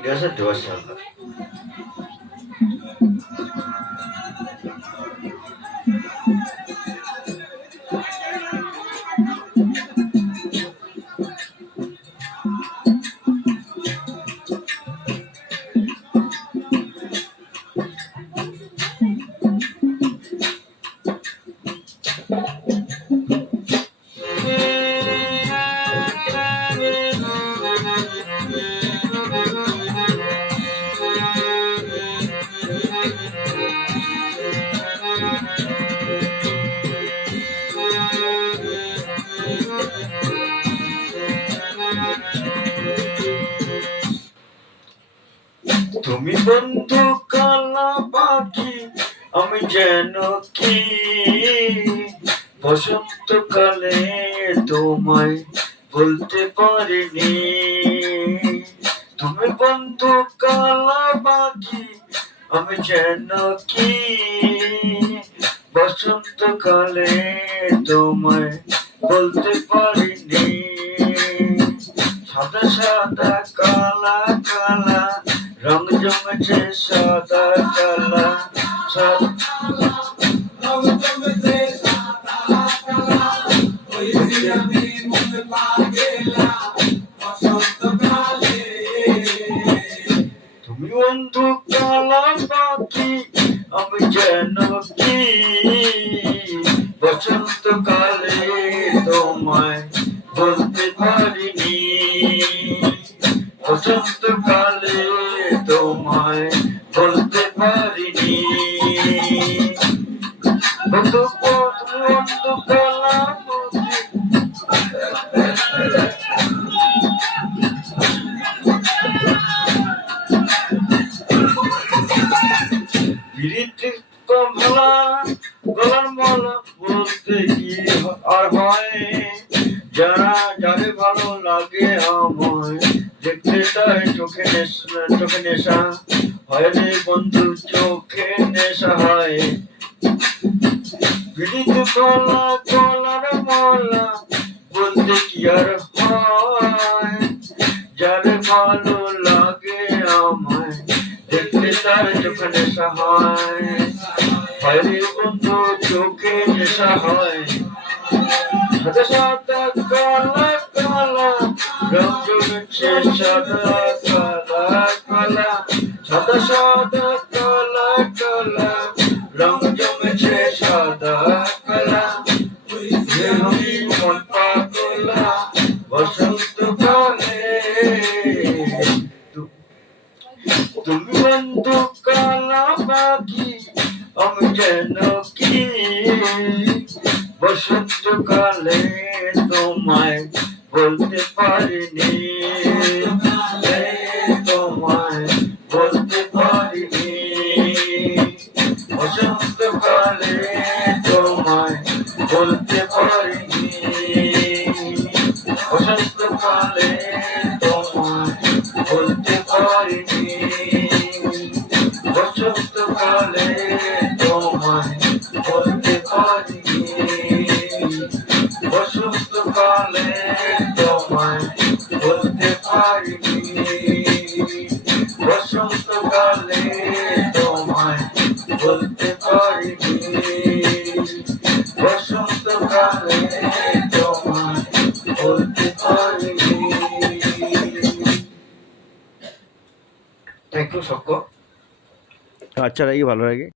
ইলিয়াসের দেওয়ার সরকার। তুমি বন্ধু কালা পাখি, আমি যেন কি বসন্তকালে তোমায় বলতে পারিনি। তুমি বন্ধু কালা পাখি, আমি যেন কি বসন্তকালে তোমায় বলতে পারিনি। সাদা সাদা কালা কালা রং জমেছে, সাদা কালা তুমি বন্ধু কালা পাখি, আমি যেন কি বসন্তকালে তোমায় বলতে পারিনি। বসন্তকালে তোমায় বলতে পারিনি। বন্ধু বন্ধু কালা পাখি, কমলা গলার মালা বলতে গিয়ে আর হয়, যারা যারে ভালো লাগে আমায় দেখতে তাই চোখে নেশা হয় রে বন্ধু, চোখে নেশা হয়। বিড়িত গলা গলার মালা বলতে কি আর হয়, যারে ভালো লাগে আমায় দেখতে তার চোখে নেশা হয়। হরে বন্ধু চোখে নেশা হয়। সাদা সাদা কালা কালা রং জমেছে, সাদা কালা কালা সাদা সাদা কালা কালা রং জমেছে, সাদা কালা আমি মন পাগলা বসন্তকালে। তুমি বন্ধু কালা পাখি, আমি যেন কি বসন্তকালে তোমায় বলতে পারিনি। তোমায় বলতে পারিনি। বসন্তকালে তোমায় বলতে পারিনি। বসন্তকালে তোমায় বলতে পারিনি। বসন্তকালে তোমায় বলতে পারিনি। বসন্তকালে তোমায় বলতে পারিনি। বসন্তকালে তোমায় বলতে পারিনি। বসন্তকালে তোমায় বলতে পারিনি। থ্যাংক ইউ সক্কর। আচ্ছা, লাগে ভালো লাগে।